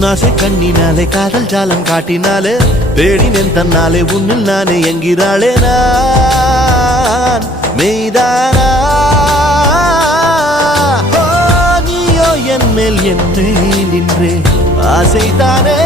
உன்னாசை கண்ணினாலே காதல் ஜாலம் காட்டினாலே தேடினேன் தன்னாலே உன்னில் நானே என்கிறாளே நான் மெய்தானா நீயோ என் மேல் என்றே நின்றே ஆசைதானே